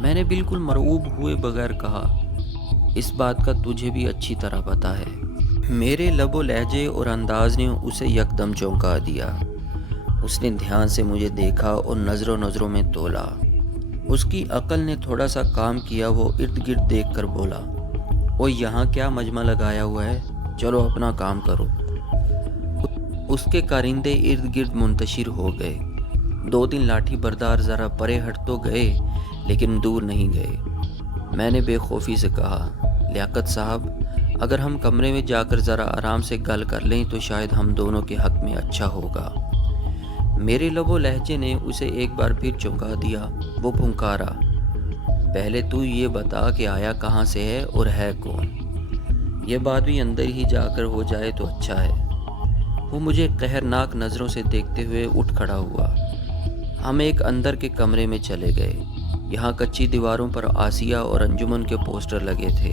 میں نے بالکل مرعوب ہوئے بغیر کہا، اس بات کا تجھے بھی اچھی طرح پتہ ہے۔ میرے لب و لہجے اور انداز نے اسے یکدم چونکا دیا۔ اس نے دھیان سے مجھے دیکھا اور نظروں میں تولا۔ اس کی عقل نے تھوڑا سا کام کیا، وہ ارد گرد دیکھ کر بولا، او یہاں کیا مجمع لگایا ہوا ہے، چلو اپنا کام کرو۔ اس کے کارندے ارد گرد منتشر ہو گئے۔ 2 لاٹھی بردار ذرا پرے ہٹ تو گئے لیکن دور نہیں گئے۔ میں نے بے خوفی سے کہا، لیاقت صاحب، اگر ہم کمرے میں جا کر ذرا آرام سے گل کر لیں تو شاید ہم دونوں کے حق میں اچھا ہوگا۔ میرے لب و لہجے نے اسے ایک بار پھر چونکا دیا۔ وہ پھنکارا، پہلے تو یہ بتا کہ آیا کہاں سے ہے اور ہے کون؟ یہ بات بھی اندر ہی جا کر ہو جائے تو اچھا ہے۔ وہ مجھے قہرناک نظروں سے دیکھتے ہوئے اٹھ کھڑا ہوا۔ ہم ایک اندر کے کمرے میں چلے گئے۔ یہاں کچی دیواروں پر آسیہ اور انجمن کے پوسٹر لگے تھے۔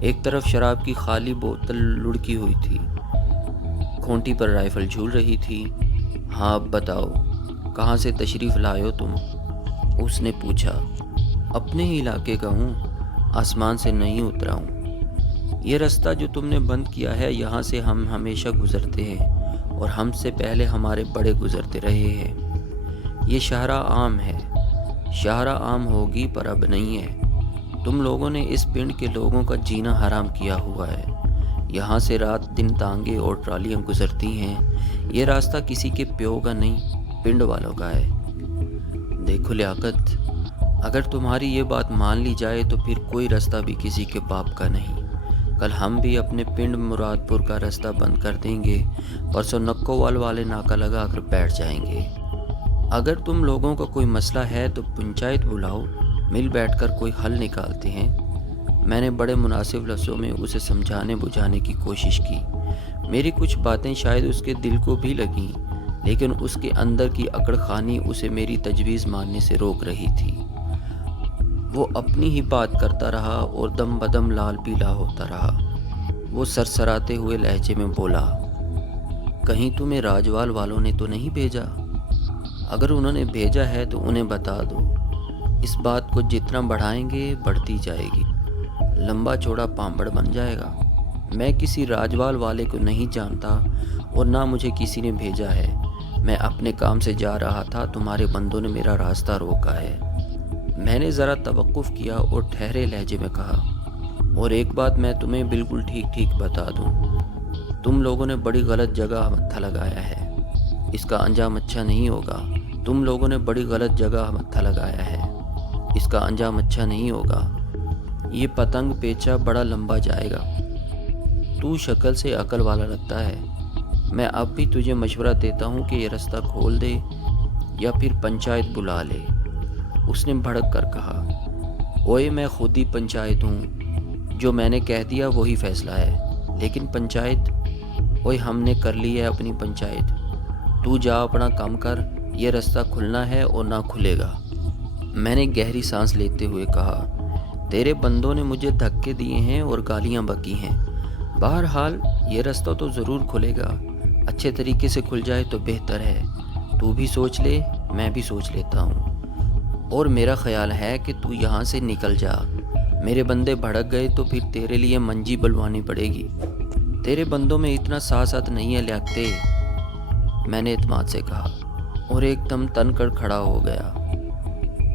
ایک طرف شراب کی خالی بوتل لڑکی ہوئی تھی، کھونٹی پر رائفل جھول رہی تھی۔ ہاں اب بتاؤ، کہاں سے تشریف لائے ہو تم؟ اس نے پوچھا۔ اپنے ہی علاقے کا ہوں، آسمان سے نہیں اترا ہوں۔ یہ رستہ جو تم نے بند کیا ہے، یہاں سے ہم ہمیشہ گزرتے ہیں اور ہم سے پہلے ہمارے بڑے گزرتے رہے ہیں۔ یہ شاہراہ عام ہے، شاہراہ عام ہوگی پر اب نہیں ہے۔ تم لوگوں نے اس پنڈ کے لوگوں کا جینا حرام کیا ہوا ہے۔ یہاں سے رات دن تانگے اور ٹرالیاں گزرتی ہیں۔ یہ راستہ کسی کے پیو کا نہیں، پنڈ والوں کا ہے۔ دیکھو لیاقت، اگر تمہاری یہ بات مان لی جائے تو پھر کوئی راستہ بھی کسی کے باپ کا نہیں۔ کل ہم بھی اپنے پنڈ مراد پور کا راستہ بند کر دیں گے، پرسوں نکوال والے ناکہ لگا کر بیٹھ جائیں گے۔ اگر تم لوگوں کا کوئی مسئلہ ہے تو پنچایت بلاؤ، مل بیٹھ کر کوئی حل نکالتے ہیں۔ میں نے بڑے مناسب لفظوں میں اسے سمجھانے بجھانے کی کوشش کی۔ میری کچھ باتیں شاید اس کے دل کو بھی لگیں، لیکن اس کے اندر کی اکڑ خانی اسے میری تجویز ماننے سے روک رہی تھی۔ وہ اپنی ہی بات کرتا رہا اور دم بدم لال پیلا ہوتا رہا۔ وہ سرسراتے ہوئے لہجے میں بولا، کہیں تمہیں راجوال والوں نے تو نہیں بھیجا؟ اگر انہوں نے بھیجا ہے تو انہیں بتا دو۔ اس بات کو جتنا بڑھائیں گے بڑھتی جائے گی، لمبا چوڑا پامبڑ بن جائے گا۔ میں کسی راجوال والے کو نہیں جانتا اور نہ مجھے کسی نے بھیجا ہے۔ میں اپنے کام سے جا رہا تھا، تمہارے بندوں نے میرا راستہ روکا ہے۔ میں نے ذرا توقف کیا اور ٹھہرے لہجے میں کہا، اور ایک بات میں تمہیں بالکل ٹھیک بتا دوں، تم لوگوں نے بڑی غلط جگہ متھا لگایا ہے۔ اس کا انجام اچھا نہیں ہوگا۔ تم لوگوں نے بڑی غلط جگہ متھا لگایا ہے، اس کا انجام اچھا نہیں ہوگا۔ یہ پتنگ پیچا بڑا لمبا جائے گا۔ تو شکل سے عقل والا لگتا ہے۔ میں اب بھی تجھے مشورہ دیتا ہوں کہ یہ راستہ کھول دے یا پھر پنچایت بلا لے۔ اس نے بھڑک کر کہا، اوئے میں خود ہی پنچایت ہوں، جو میں نے کہہ دیا وہی فیصلہ ہے۔ لیکن پنچایت، اوئے ہم نے کر لی ہے اپنی پنچایت۔ تو جا اپنا کام کر، یہ راستہ کھلنا ہے اور نہ کھلے گا۔ میں نے گہری سانس لیتے ہوئے کہا، تیرے بندوں نے مجھے دھکے دیے ہیں اور گالیاں بکی ہیں۔ بہرحال یہ راستہ تو ضرور کھلے گا، اچھے طریقے سے کھل جائے تو بہتر ہے۔ تو بھی سوچ لے، میں بھی سوچ لیتا ہوں، اور میرا خیال ہے کہ تو یہاں سے نکل جا۔ میرے بندے بھڑک گئے تو پھر تیرے لیے منجی بلوانی پڑے گی۔ تیرے بندوں میں اتنا ساست نہیں ہے لیاقتے، میں نے اعتماد سے کہا، اور ایک دم تن کر کھڑا ہو گیا۔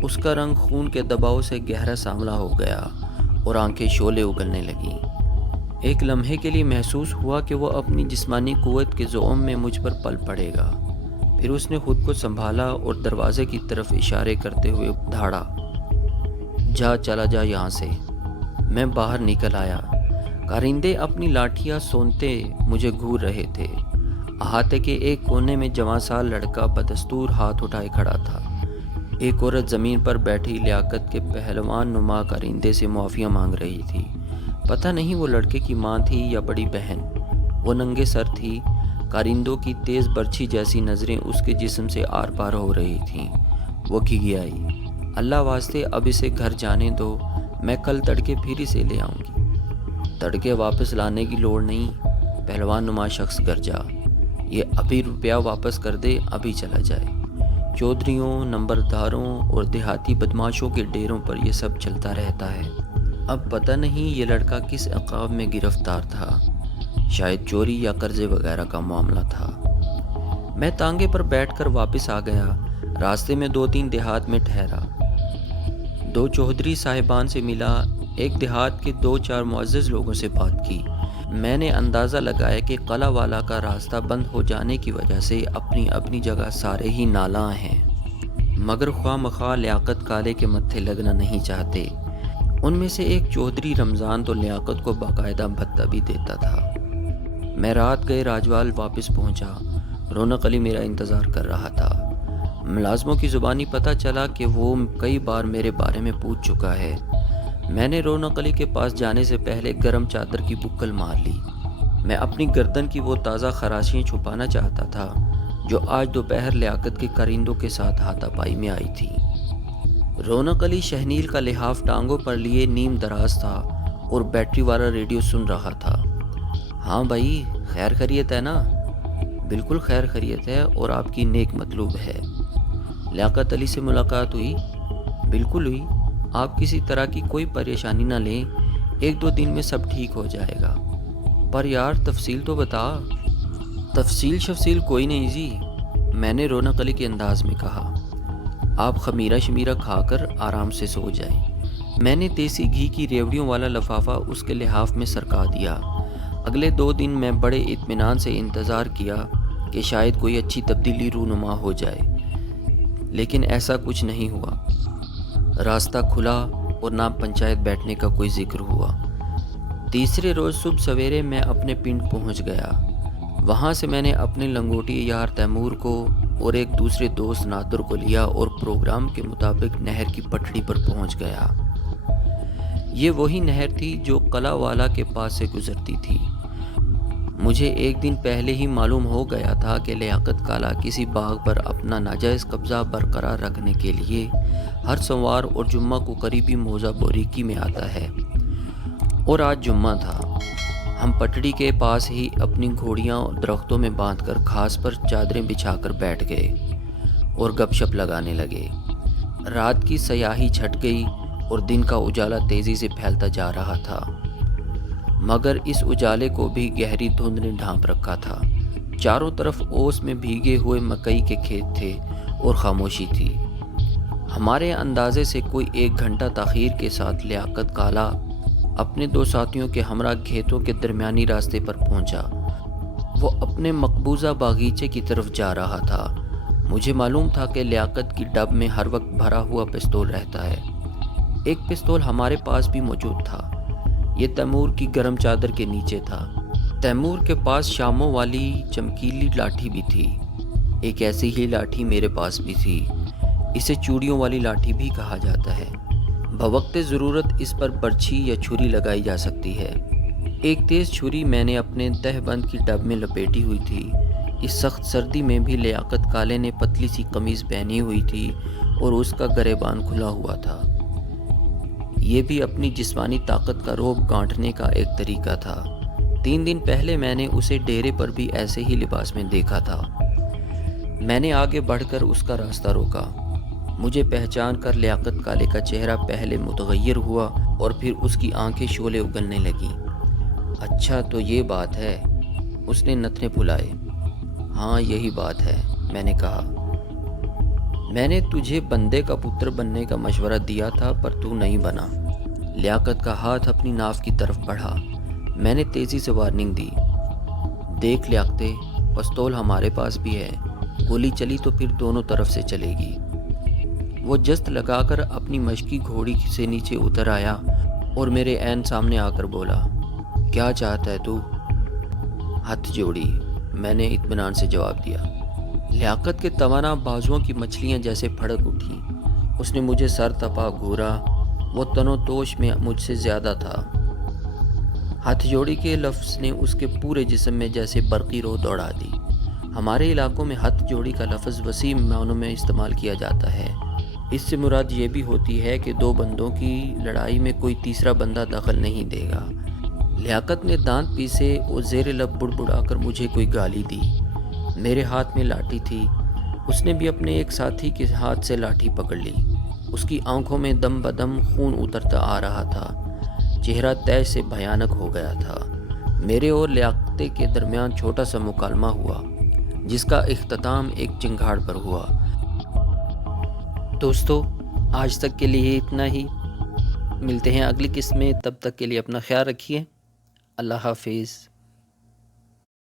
اس کا رنگ خون کے دباؤ سے گہرا سانولا ہو گیا اور آنکھیں شعلے اگلنے لگیں۔ ایک لمحے کے لیے محسوس ہوا کہ وہ اپنی جسمانی قوت کے زوم میں مجھ پر پل پڑے گا۔ پھر اس نے خود کو سنبھالا اور دروازے کی طرف اشارے کرتے ہوئے دھاڑا، جا چلا جا یہاں سے۔ میں باہر نکل آیا۔ کارندے اپنی لاٹھیاں سونتے مجھے گھور رہے تھے۔ احاطے کے ایک کونے میں جوان سال لڑکا بدستور ہاتھ اٹھائے کھڑا تھا۔ ایک عورت زمین پر بیٹھی لیاقت کے پہلوان نما کارندے سے معافیاں مانگ رہی تھی۔ پتہ نہیں وہ لڑکے کی ماں تھی یا بڑی بہن۔ وہ ننگے سر تھی۔ کارندوں کی تیز برچھی جیسی نظریں اس کے جسم سے آر پار ہو رہی تھیں۔ وہ گھگیائی، اللہ واسطے اب اسے گھر جانے دو، میں کل تڑکے پھر اسے لے آؤں گی۔ تڑکے واپس لانے کی لوڑ نہیں، پہلوان نما شخص گرجا، یہ ابھی روپیہ واپس کر دے، ابھی چلا جائے۔ چودھریوں، نمبرداروں اور دیہاتی بدماشوں کے ڈیروں پر یہ سب چلتا رہتا ہے۔ اب پتہ نہیں یہ لڑکا کس عقاب میں گرفتار تھا، شاید چوری یا قرضے وغیرہ کا معاملہ تھا۔ میں تانگے پر بیٹھ کر واپس آ گیا۔ راستے میں 2-3 دیہات میں ٹھہرا، 2 چودھری صاحبان سے ملا، ایک دیہات کے 2-4 معزز لوگوں سے بات کی۔ میں نے اندازہ لگایا کہ قلعہ والا کا راستہ بند ہو جانے کی وجہ سے اپنی اپنی جگہ سارے ہی نالاں ہیں، مگر خواہ مخواہ لیاقت کالے کے متھے لگنا نہیں چاہتے۔ ان میں سے ایک چودھری رمضان تو لیاقت کو باقاعدہ بھتہ بھی دیتا تھا۔ میں رات گئے راجوال واپس پہنچا۔ رونق علی میرا انتظار کر رہا تھا۔ ملازموں کی زبانی پتہ چلا کہ وہ کئی بار میرے بارے میں پوچھ چکا ہے۔ میں نے رونق علی کے پاس جانے سے پہلے گرم چادر کی بکل مار لی۔ میں اپنی گردن کی وہ تازہ خراشیاں چھپانا چاہتا تھا جو آج دوپہر لیاقت کے کرندوں کے ساتھ ہاتھا پائی میں آئی تھی۔ رونق علی شہنیل کا لحاف ٹانگوں پر لیے نیم دراز تھا اور بیٹری والا ریڈیو سن رہا تھا۔ ہاں بھائی، خیر خیریت ہے نا؟ بالکل خیر خیریت ہے اور آپ کی نیک مطلوب ہے۔ لیاقت علی سے ملاقات ہوئی؟ بالکل ہوئی۔ آپ کسی طرح کی کوئی پریشانی نہ لیں، 1-2 دن میں سب ٹھیک ہو جائے گا۔ پر یار تفصیل تو بتا۔ تفصیل شفصیل کوئی نہیں جی، میں نے رونق علی کے انداز میں کہا۔ آپ خمیرہ شمیرہ کھا کر آرام سے سو جائیں۔ میں نے دیسی گھی کی ریوڑیوں والا لفافہ اس کے لحاف میں سرکا دیا۔ اگلے 2 دن میں بڑے اطمینان سے انتظار کیا کہ شاید کوئی اچھی تبدیلی رونما ہو جائے، لیکن ایسا کچھ نہیں ہوا۔ راستہ کھلا اور نہ پنچایت بیٹھنے کا کوئی ذکر ہوا۔ تیسرے روز صبح سویرے میں اپنے پنڈ پہنچ گیا۔ وہاں سے میں نے اپنے لنگوٹی یار تیمور کو اور ایک دوسرے دوست نادر کو لیا اور پروگرام کے مطابق نہر کی پٹڑی پر پہنچ گیا۔ یہ وہی نہر تھی جو قلعہ والا کے پاس سے گزرتی تھی۔ مجھے ایک دن پہلے ہی معلوم ہو گیا تھا کہ لیاقت کالا کسی باغ پر اپنا ناجائز قبضہ برقرار رکھنے کے لیے ہر سوموار اور جمعہ کو قریبی موزہ بوریکی میں آتا ہے، اور آج جمعہ تھا۔ ہم پٹڑی کے پاس ہی اپنی گھوڑیاں درختوں میں باندھ کر گھاس پر چادریں بچھا کر بیٹھ گئے اور گپ شپ لگانے لگے۔ رات کی سیاہی چھٹ گئی اور دن کا اجالا تیزی سے پھیلتا جا رہا تھا، مگر اس اجالے کو بھی گہری دھند نے ڈھانپ رکھا تھا۔ چاروں طرف اوس میں بھیگے ہوئے مکئی کے کھیت تھے اور خاموشی تھی۔ ہمارے اندازے سے کوئی 1 گھنٹہ تاخیر کے ساتھ لیاقت کالا اپنے 2 ساتھیوں کے ہمراہ کھیتوں کے درمیانی راستے پر پہنچا۔ وہ اپنے مقبوضہ باغیچے کی طرف جا رہا تھا۔ مجھے معلوم تھا کہ لیاقت کی ڈب میں ہر وقت بھرا ہوا پستول رہتا ہے۔ ایک پستول ہمارے پاس بھی موجود تھا۔ یہ تیمور کی گرم چادر کے نیچے تھا۔ تیمور کے پاس شاموں والی چمکیلی لاٹھی بھی تھی۔ ایک ایسی ہی لاٹھی میرے پاس بھی تھی۔ اسے چوڑیوں والی لاٹھی بھی کہا جاتا ہے۔ بوقت ضرورت اس پر برچھی یا چھری لگائی جا سکتی ہے۔ ایک تیز چھری میں نے اپنے تہ بند کی ڈب میں لپیٹی ہوئی تھی۔ اس سخت سردی میں بھی لیاقت کالے نے پتلی سی قمیض پہنی ہوئی تھی اور اس کا گریبان کھلا ہوا تھا۔ یہ بھی اپنی جسمانی طاقت کا رعب گانٹھنے کا ایک طریقہ تھا۔ 3 دن پہلے میں نے اسے ڈیرے پر بھی ایسے ہی لباس میں دیکھا تھا۔ میں نے آگے بڑھ کر اس کا راستہ روکا۔ مجھے پہچان کر لیاقت کالے کا چہرہ پہلے متغیر ہوا اور پھر اس کی آنکھیں شعلے اگلنے لگیں۔ اچھا تو یہ بات ہے، اس نے نتنے پھلائے۔ ہاں یہی بات ہے، میں نے کہا۔ میں نے تجھے بندے کا پتر بننے کا مشورہ دیا تھا پر تو نہیں بنا۔ لیاقت کا ہاتھ اپنی ناف کی طرف بڑھا۔ میں نے تیزی سے وارننگ دی۔ دیکھ لیاقتے، پستول ہمارے پاس بھی ہے، گولی چلی تو پھر دونوں طرف سے چلے گی۔ وہ جست لگا کر اپنی مشکی گھوڑی سے نیچے اتر آیا اور میرے عین سامنے آ کر بولا، کیا چاہتا ہے تو؟ ہاتھ جوڑی، میں نے اطمینان سے جواب دیا۔ لیاقت کے توانا بازوؤں کی مچھلیاں جیسے پھڑک اٹھیں۔ اس نے مجھے سر تپا گھورا۔ وہ تنو توش میں مجھ سے زیادہ تھا۔ ہاتھ جوڑی کے لفظ نے اس کے پورے جسم میں جیسے برقی رو دوڑا دی۔ ہمارے علاقوں میں ہاتھ جوڑی کا لفظ وسیع معنوں میں استعمال کیا جاتا ہے۔ اس سے مراد یہ بھی ہوتی ہے کہ 2 بندوں کی لڑائی میں کوئی تیسرا بندہ دخل نہیں دے گا۔ لیاقت نے دانت پیسے اور زیر لب بڑبڑا کر مجھے کوئی گالی دی۔ میرے ہاتھ میں لاٹھی تھی۔ اس نے بھی اپنے ایک ساتھی کے ہاتھ سے لاٹھی پکڑ لی۔ اس کی آنکھوں میں دم بدم خون اترتا آ رہا تھا، چہرہ طے سے بھیانک ہو گیا تھا۔ میرے اور لیاقتے کے درمیان چھوٹا سا مکالمہ ہوا، جس کا اختتام ایک چنگھاڑ پر ہوا۔ دوستو، آج تک کے لیے اتنا ہی۔ ملتے ہیں اگلی قسط میں، تب تک کے لیے اپنا خیال رکھیے۔ اللہ حافظ۔